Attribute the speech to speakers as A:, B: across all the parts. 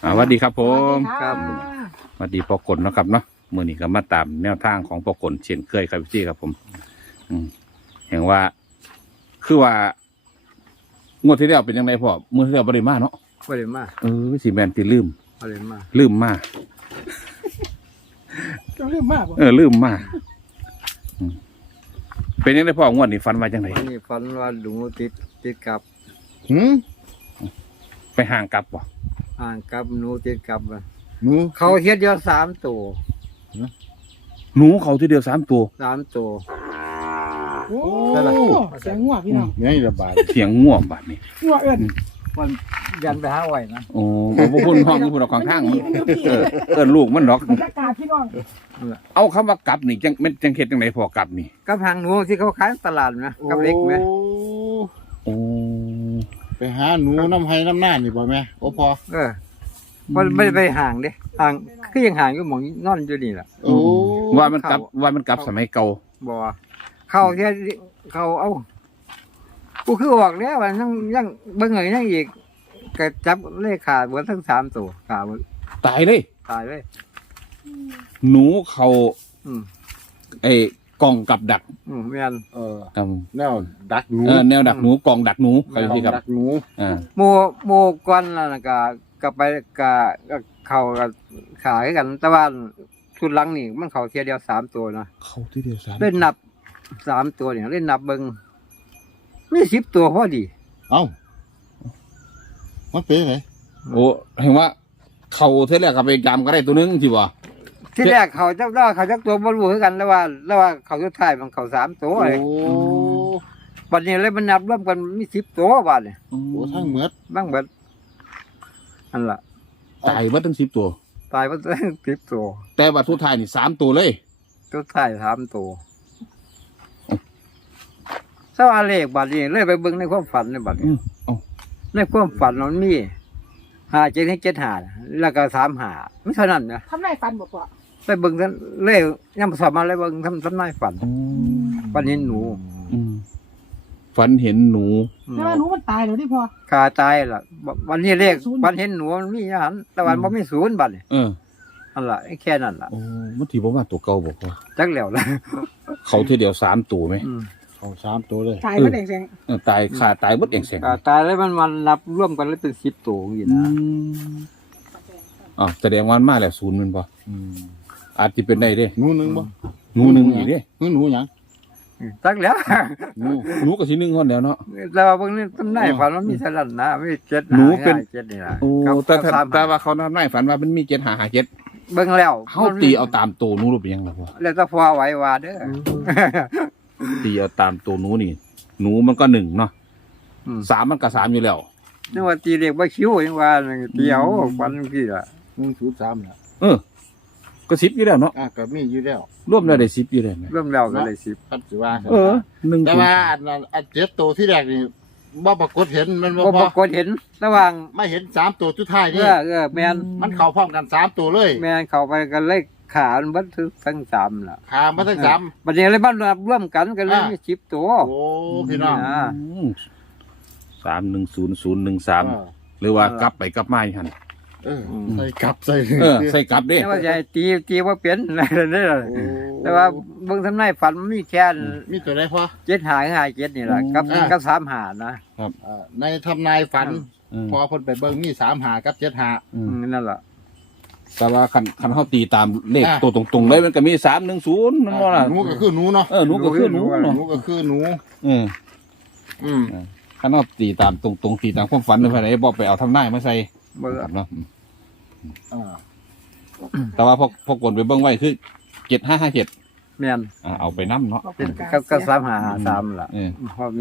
A: สวัสดีครับผม
B: ครับ
A: สวัสดีปอกลนะครับเนาะมื้อนี้ก็มาตามแนวทางของปอกลเช่นเคยครับพี่ครับผมเห็นว่าคือว่างวดที่แล้วเป็นยังไงพ่องวดที่แล้วบ่ได้มาเนาะ
B: บ่ได้มา
A: สิแม่นที่ลืม
B: บ่ได้มา
A: ลืมมา
C: ก็เรื่องมาก
A: ลืมมาเป็นยังไงพ่องวดนี้ฝันว่าจังได
B: วันนี้ฝันว่าหนูติดกับ
A: ไปห่างกลับบ่
B: อ่างกับหนูติดกับ
D: หนู
B: เขาเฮ็ดเดียว3ตัว
A: หนูเขาทีเดียว3ตัว
B: 3ตัว
C: โอ้เสียงงัวพี่น้อง
D: ไงระบาด
A: เสียงง่วงบัดนี้
C: งัวเอิ้น
B: มันยันไปหาไว้นะ
A: โอ้บ่พูดห้องพูดออกข้างๆเอิ้นลูกมันดอก
C: บรรยากาศพี่น้อง
A: เอาคำว่ากลับนี่จังเฮ็ดจังไดพอกลับนี่
B: กับหางหนูที่เขาขายตลาดนะกับเล็กไหม
A: โอ้
D: ไปหาหนูน้ำไห้น้ำหน้านี่บ่แม่โอ้พอ
B: มันไม่ได้ไปห่างเด้ห่างคือยังห่างอยู่หมองนอนอยู่นี่ล่ะ
D: โอ้
A: ว่ามันกลับสมัยเก่า
B: บ่เข้าที่เขาเอากูคือออกแล้วว่ายังเบิ่งอะไรยังอีกก็จับเลขขาดเบิดทั้ง3ตัวขาดเบิด
A: ตายเลย
B: ตายเลย
A: หนูเขา
B: อืม
A: ไอ้กล่องกับดัก
B: แม่น
A: ครับ
D: แนวดักหนู
A: แนวดักหนูกล่องดักหนูใครที่ครับ
D: ดักหนู
A: อ่า
B: โมก่อนนั่นน่ะก็ไปก็เข้าก็ขายกัน แต่ว่าชุดหลังนี่มันเข้าเทียเดียว3ตัวนะ
A: เขาที่เดียวสาม
B: เล่นนับ3ตัวเนี่ยเล่นนับเบิ่งมี10ตัวพอดี
D: เอ้ามันเป็นไง
A: โอ้เห็นว่าเขาเท่าแรกก็ไปจำก็ได้ตัวนึงที่บ่
B: ที่แรกเขาจักได้เขาจักตัวบ่รู้คือกันแล้วว่าเขาสุดท้ายมันเข้า3ตัวเลย
D: โอ้
B: บัดนี้เลยมันนับรวมกันมี10ตัวบาดนี่
D: โหทั้งเหมือด
B: บ้างเบิดนั่นล่ะ
A: ตายว่าตั้ง10 ตัว
B: ตายบ่ถึง10ตัว
A: แต่ว่าทุกท้ายนี่3 ตัวเลย
B: สุดท้าย3ตัวสว่าเลขบัดนี้เลยไปเบิ่งในความฝันในบัดนี้
A: เอ้า
B: ในความฝันมันมี5 7 7 5แล้วก็3 5ไม่เท่านั้นนะ
C: ทำไรฟันบ่พอ
B: ไปเบิ่งท่านเลยยังสอบมาเลยเบิ่งทำนายฝันฝันเห็นหนู
A: ฝันเห็นหนู
C: แต่ว่าหนูมันตายแล้วดิพอ
B: ขาตายล่ะวันนี้เลข
C: ศูนย์
B: ฝันเห็นหนูมันมีอย่างนั้นแต่วันบ่มีศูนย์บัดนี่ นั่นล่ะแค่นั้นล่ะ
A: โอ้มันที่บ่มาตัวเก่าบอกว่า
B: จักแล้วล่ะ
A: เขาทีเดียว3 ตัวไหม
D: เอา3ตัวเลย
C: ตายเพราะแดงแสง
A: ตายขาตายหมดเองแสง
B: ขาตายแล้วมันนับร่วมกันแล้วเป็น10ตัวอย่างนี้นะ
A: แสดงว่ามันมาแล้ว0มันบ่
D: อืม
A: อาจจะเป็นได้เด้
D: หนูหนึงบ่
A: หนูหนึ่งอีกเด้
D: หนูหยัง
B: จักแล้ว
A: หนูก็สิ1คนแล้วเนาะ
B: แล้วเบิ่งนี่ทำนายฝันมันมีเท่านั้นนะมี7
A: หนูเป็น
B: 7นี่ล่ะ
A: โอ้
B: กับ
A: แต่
B: กับ3
A: แต่ว่าเขาทำนายฝันว่ามันมี7 5 5 7
B: เบิ่งแล้ว
A: เฮาตีเอาตามตัวหนูหรือเป็นหยังล่ะพ่อ
B: แล้วแต่พอไว้ว่าเด้อ
A: ตีเอาตามตัวหนูนี่ หนูมันก็1เนาะ 3มันก็3อยู่แล้ว
B: นึกว่าตีเลขบ่คิวยังว่าเตียวฝันพี่ล่ะ
D: 103น่ะ
A: ก็10อยู่แล้วเนาะ
D: ก็มีอยู่แล้ว
A: รวมแล้วได้10อยู่แล้วนะ
B: เริ่มแล้วก็เลย10
D: คันสิว่า
A: 1
D: แต่ว่าอันนั้นอัน7ตัวที่แรกนี่บ่ปรากฏเห็นมันบ่
B: บ่
D: พ
B: ป
D: อ
B: รากฏเห็นระหว่าง
D: ไม่เห็น3ตัวสุดท้าย
B: เอ
D: นี่
B: แม่น
D: มันเข้าพร้อมกัน3ตัวเลย
B: แม่นเข้าไปกันเลยขามันเบัดทั้ง3ล่ะ
D: ขามาทั้ง3
B: บัดนี้เลยมันร่วมกันก็เลยมี10ตัว
D: โอ้พี่น้อง
A: 310013หรือว่ากลับไปกลับมาอยู่หั่น
D: ใส่กลับใส่
A: ใส่กลับเด้
B: แต่ว่าจะให้ตีว่าเปลี่ยนอะไรนี่ล่ะแต่ว่าเบิ่งทำนายฝันมันมีแค่
D: มีตัวไหนพอ
B: 7 5 5 7นี่ล่ะกับ3 5นะ
D: ในทำนายฝัน พอคนไปเบิ่งมี3หากับ7หา
B: นั่นล่ะ
A: แต่ว่าคันเฮาตีตามเลขตัวตรงๆเลยมันก็มี310นั่นบ่ล่ะ
D: หนูก็คือหนูเนาะ
A: หนูก็คือหนูเนาะ
D: หนูก็คือหนู
A: คันเฮาตีตามตรงๆตีตามความฝันเลยไผได้บ่ไปเอาทำนายมาใส่
B: บ่
A: เนาะแต่ว่าพอกดไปเบิ่งไว้คือ7557
B: แม่น
A: เอาไปนํเนาะ
B: กับ3 5 3ล่ะพอมี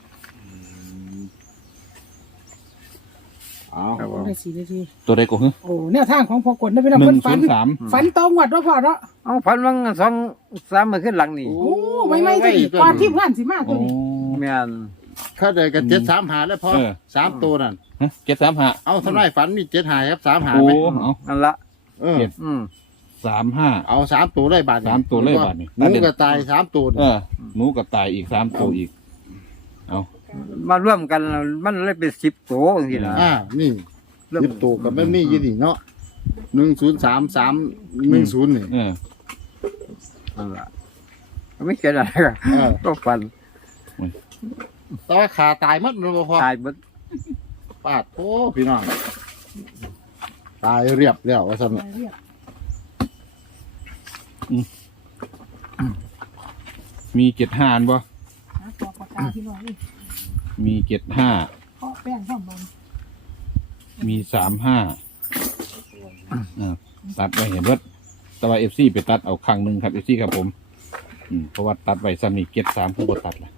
D: เอา
B: ครับผม
C: ได้4นาที
A: ตัวใดก็คือ
C: โอ้แนวทางของพอกดได้ไปนำเพิ่น
A: 103
C: ฝันฝันตองวัดว่าพอเนาะ
B: เอาฝันวัง2 3มื้อขึ้นหลังนี่
C: โอ้ไม่ตัวนี้ก่อนที่ผ่านสิมาตัวนี้
B: แม่น
D: ถ้าได้กัน7 3หาแล้วพอ3ตัวนั่น
A: 735
D: เอาทำนายฝันมี7หาครับ3หา
A: โอ้
D: ไหม
A: เอา
B: นั่นล่ะ
A: 35
D: เอา3ตัวเลยบาท
A: 3ตัวเลยบาดนี้
D: หนูก็ตาย3ตัว
A: หนูกับตายอีก3ตัวอีก
B: มาร่วมกันมันเลยเป็น10ตัวจังซี่ล่ะ
D: นี่
B: เริ่ม
D: ยิบตัวกับไม่มียี่นี่เนาะ103310นี่
B: นั่นล่ะไม่เกิดอะไรกัน
D: เออ
B: ก็ฟัน
D: แต่ว่าขาตายหมดเลยบ่พอ
B: ตายหมด
D: ปาดโธ่พี่น้องตายเรียบแล้วว่าซั่นน่ะ
C: เรียก
A: มี75อันบ่
C: หาตัวปากกาพี่น้องนี่
A: มี75
C: เคาะแป้งพร้อมบ่
A: มี35ตัดไว้เห็นเบิดแต่ว่า FC ไปตัดเอาครั้งหนึงครับ FC ครับผมเพราะว่าตัดไว้ซ้ำนี่73ผู้บ่ตัดล่ะ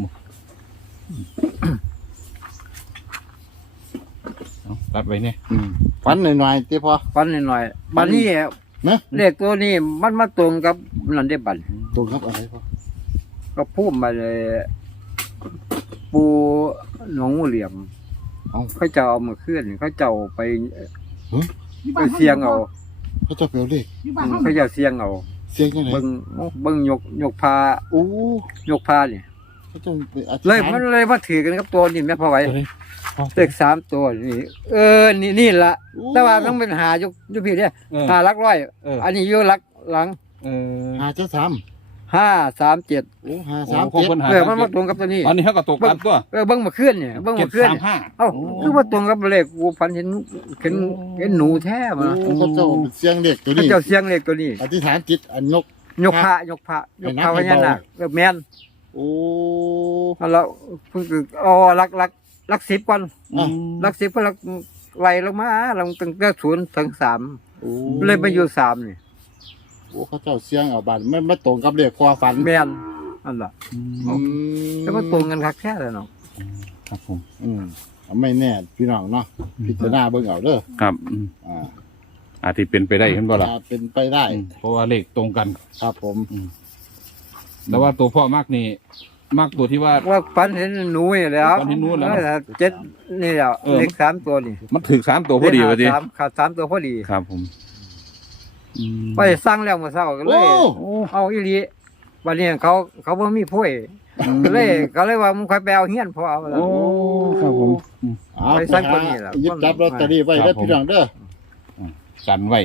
A: เอาตัดไว้เนี่ย
D: ฟันหน่อยๆติพอ
B: ฟันหน่อยๆบัดนี้
D: นะ
B: เลขตัวนี้มันมาตรงกับนั่นได้บัด
D: ตรงครับอะไรพอ
B: ก็พุ่มมาเลย ปูหนองงูเหลี่ยม
D: เอ้า
B: เขาจะเอามาเคลื่อนเขาจะเอาไป
C: อยู่
B: ไป
C: บ้าน
B: เสียงเอา
D: เขาจะเปลวเลข
C: อยู่บ้านเฮา
B: เขาจะเสียงเอา
D: เสียงจังได๋
B: เบิ่งยกพา
D: โอ้
B: ยกพาเนี่ย
D: เขาจะไปอธิษ
B: เลย
D: ฐาน
B: มันเลยมาถือกันกับตัวนี่แม่พอไหว
A: ตัวนี้
B: เลข3ตัวนี่นี่ละแต่ว่าต้องเป็นหายกพี่เนี่ยหาหลักร้อย อันนี้อยู่หลักหลัง
D: หาเจ้าสาม
B: 537
D: โอ้หา
A: สา
D: สาม ม
A: คน
D: เจ็ด
A: คนหา
B: มันมาตรงกับตัวนี้
A: อันนี้เขาก็ตกกันตัว
B: เบิ่งมาเคลื่อนเนี่ยเบิ่งมาเคลื่อนเนี่ย
A: 735
B: เอ้าคือว่าตรงกับเลขกูฝันเห็นหนูแท้มา
D: โอ้เขาเจ้าเสียงเด็กตัว
B: เขา
D: นี้
B: เจ้าเสียงเลขตัวนี้
D: อธิษฐานจิตอันนก
B: ยกพระพญานาคแม่น
D: โอ้
B: แล้วเพิ่งเอาลัก10ก่อน ลัก10ก็ลักไล่ลงมาลงตั้งแต่0ถึง
D: โอ้
B: 3เลยมาอยู่3นี่
D: โอ้เขาเจ้าเสียงเอาบานไม่ตรงกับเลขความฝัน
B: แม่นนั่นล่ะ
D: อืม
B: แล้วมันตรงกันคักแท้เลยเนาะ
A: ครับผม
D: ไม่แน่พี่น้องเนาะพิจารณาเบิ่งเอาเด้อ
A: ครับ
D: อ่า
A: อาจจะเป็นไปได้ขึ้นบ่ล่ะ
D: อาจเป็นไปได้
A: เพราะว่าเลขตรงกัน
D: ครับผม
A: แต่ว่าตัวพ่อมากนี่มากตัวที่ว่า
B: ว่าฝันเห็นหนูนี่แหล้ว
A: ฝันเห็นหนูแล้ว
B: 7นี่แหล้ว
A: เออ
B: เลข3ตัวนี่
A: มันถึก3ตัวพอดีว่าสิ
B: ขาด3ตัวพอดี
A: ครับผม
B: ไปสั่งแล้วเมื่อเช้าก็เล
D: โอ้
B: ยเอาอีหลีวันนี้เขาบ่มีถ้วยก็เลยว่ามึงค่อยไปเอาเฮียนพอเอาแล้ว
A: โอ้ครับผม
D: เอา
B: ไป
D: ไป
B: สั่ง
D: หา
B: ตัวนี้ล่ะ
D: หยิบจับลอตเตอรี่ไว้
A: ครั
D: เด้อบ
A: ผม
D: พี่น้องเด้อ
A: กันไว้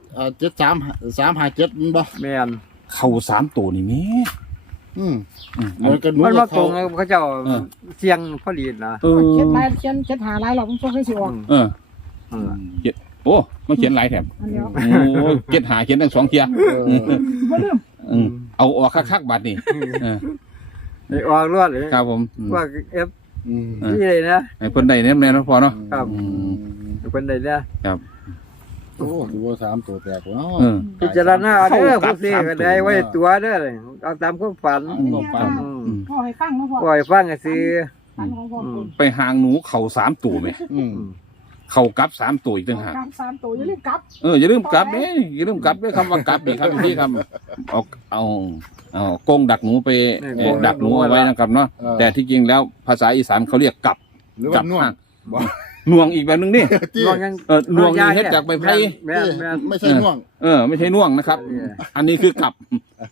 D: 73 357มันบ่
B: แม่น
A: เข้า3ตัวนี่แม่
D: อืม
A: อืม
D: มันก็หนู
B: มันมา
D: กับ
B: ตร
D: เขา
B: งเขาเจ้า
A: เออ
B: เสียงพอดีนะ
A: เออ
C: เขียนลายเขียนหาลายหรอกมันต้องให้สิออก
A: เออ
B: อืม
A: โอ้มาเขียนหลายแถบ
C: อันเดียว
A: โอ้เขียนหาเขียนทั้ง2เที่ย
C: บ่ลืม
A: เอาออกคักๆบัดนี่เออ
B: ไอ้ออกรวดเลย
A: ครับผม
B: ว่าเอฟ
D: อืม
B: นี่เลยนะ
A: ให้เพิ่นได้แน่ๆเนาะพอเนาะ
B: ครับ
A: อืม
B: เป็นได้เนี่ย
D: โอ้ถือว่า3ตัวแตกเนาะ
A: เออ
B: พิจารณาเด้อ
A: เข้ากับ
B: ผู้ซื้อก็ได้ไว้ตัวเด้อเลยเอาตามความฝัน
A: อืมครับ
C: พ่อให้ฟังนะพ่อ
B: ปล่อยฟังก็ซื้อ
C: ฟังของพ่อคุณ
A: ไปหางหนูเข้า3ตัวแม่
D: อืม
A: เข้ากลับ3ตัวอีกต่างหาก
C: กำ3ตัวอย่าลืมกลับ
A: อย่าลืมกลับเด้อย่าลืมกลับเด้อคำว่ากลับนี่ครับพี่ครับเอากรงดักหนูไปดักหนูเอาไว้นะครับเนาะแต่ที่จริงแล้วภาษาอีสานเขาเรียกกลับ
D: หรือ
A: กั
D: ว่าน่วง บ่
A: หน่วงอีกแบบนึงนี่
D: ที่
B: ลองยัง
A: หน่วงนี่เฮ็ดจากใบไผ่
B: แม่นแม่น
D: ไม่ใช่น่วง
A: ไม่ใช่น่วงนะครับ อันนี้คือกลับ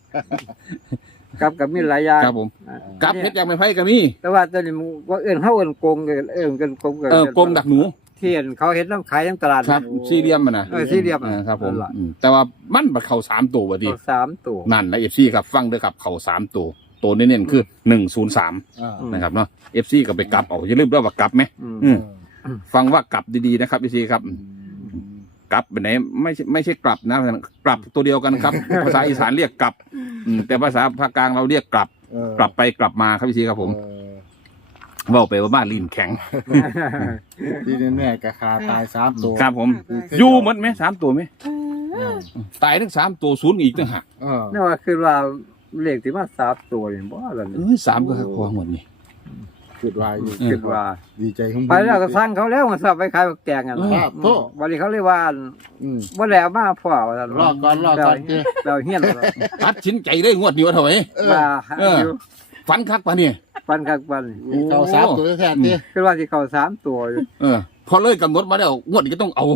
B: กับมีหลายอย่าง
A: ครับผมกลับเฮ็ดจากไม้ไผ่ก็มี
B: แต่ว่าตอนนี้ว่าเอิ้นเฮาเอิ้นโกงกันโกงกัน
A: กรงดักหนู
B: เทียนเขาเห็นน้ำขายทั้งตลาด
A: ครับสี่เหลี่ยมมันนะ
B: สี่เหลี่ยม
A: ครับผม
B: นั่นล่ะ
A: แต่ว่ามันบัดเข้า3ตัวบ่ดี
B: เอา3ตัว
A: นั่นนะ FC ครับฟังเด้อครับเข้า3ตัวตัวเน้นๆคือ103
D: อ่า
A: นะครับเนาะ FC ก็ไปกลับเอาอย่าลืมด้วยว่ากลับไหม
B: อืม
A: ฟังว่ากลับดีๆนะครับ FC ครับกลับไปไหนไม่ใช่กลับนะกลับตัวเดียวกันครับ ภาษาอีสานเรียกกลับแต่ภาษาภาคกลางเราเรียกกลับ กลับไปกลับมาครับพี่ซีครับผมเว่าไปว่าบ้านลิ้นแข็ง
D: ที่แน่ๆก็คาตาย3ตัว
A: ครับผมอยู่หมดไหม3ตัวไหมตายทั้ง3ตัวศูนย์อีกต่างหาก
B: นี่ว่าคือว่าเลขที่มา3ตัวนี่บ่ล่ะนี่
A: 3ก็คือพอหมดนี่
D: คิดว่าอยู่
B: คิดว่า
D: ดีใจของ
B: ไปแล้วก็สั่งเขาแล้วมันสับไปขายบักแตงกัน
D: ครับโต
B: วันนี้เขาเลยว่า
D: อืม
B: บ่แล้วมาพ่อว่าซั่น
D: รอก่อนเจ้
B: เราเฮียน
A: ตัดสินใจได้งวดนี้ว่าเท่าไหร่
B: ว่า
A: เออ ฝันคักปะเนี่ย
B: ปันคักปัน
D: เข้า3ตัวแท้ๆติ
B: คือว่าสิเข้า3ตัวอยู่
A: เออพอเลยกำหนดมาแล้วงวดนี้ก็ต้องเอา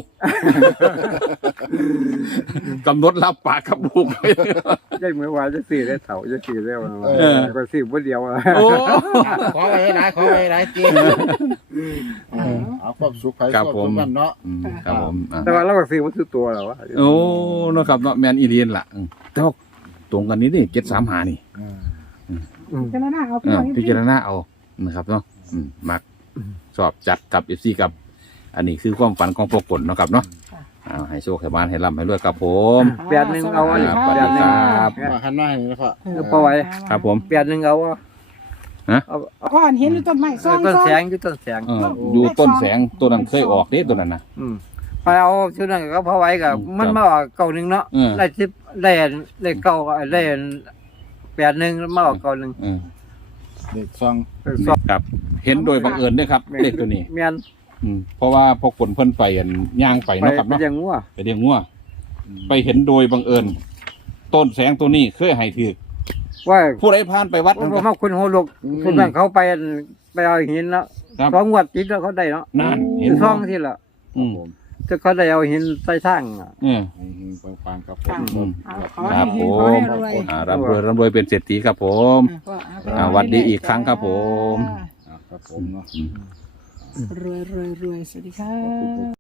A: กำหนดรับปากกับลูก
B: ได้เมื่อวานจะสี่ได้เถาจะสี่ได้วัน ก็สี่วันเดียวอะ
A: โอ้
D: ขอไว้หลายขอไว้หลายจริงเอาความสุขใคร
A: ครับ
D: สุข
A: ผม
D: มันเนาะ
A: ครับผมอ่ะ
B: แต่ว่าเราก็สี่วันคือตัวเราอะ
A: โอ้เนาะครับเนาะแมนอีเดียนล่ะแต่ว่าตรงกันนี้นี่735นี่
C: เจ้าหน้าเอาพี่
A: เอ
C: น้
A: อ
C: อง
A: พิจารณาเอานะครับเนาะมักชอบจัดกับ FC กับ อันนี้คือความฝันของพวกกลเนาะครับเนาะให้โชคให้บ้านให้ร่ำให้รวยครับผม
B: 8-1เอาอันนี้
A: สวัสดีครับ
D: มาหันมาให้นี่นะครับ
B: พอไหว
A: ครับผม
B: 8-1เอาเอา
C: พ่อเห็นอยู่ต้นไม้ซ่อน
B: ต้น
C: ซ่อ
B: แส
C: น
B: งอยู่ต้นแสง
A: อยู่ต้นแสงตัวนั้นเคยออกเด้ตัวนั้นนะ
B: พอเอาชุดนั้นก็พอไหวกับมันมาออกเก่าหนึ่งเนาะ
A: อืม
B: ได้10ได้เก่าได้8-1มาออกเก่าหนึ่ง
D: เด็กซอง
A: ครับ เห็นโดยบังเอิญด้วยครับเลขตัวนี้
B: เมียน
A: เพราะว่าพอกลเพิ่นไปย่างไป
B: ไป
A: เนาะครับ
B: ไป
A: เนาะ
B: ยังงัว
A: ไปเลี้ยงงัวไปเห็นโดยบังเอิญต้นแสงตัวนี้เคยให้ถือ
B: ว่า
A: ผู้ใดผ่านไปวัด
B: ผมก็มาคุณโหลกคุณนั่นเขาไปเอาหินแล้ว
A: ครับ
B: สองงวดติดแล้วเขาได้เนาะ
A: นั่นเห็น
B: ซ่องที่ละ
A: อืม
B: จะเขาได้เอาหินใส่ทางอะ
A: เออ
D: ปังๆครับผ
C: ค่ะ
D: ม
C: ขอให้เฮงขอให้รวย
A: ร่ำรวยเป็นเศรษฐีครับผม หวัดดีอีกครั้งครับผม
D: ครับผมเนาะ
C: รวยสวัสดีค่ะ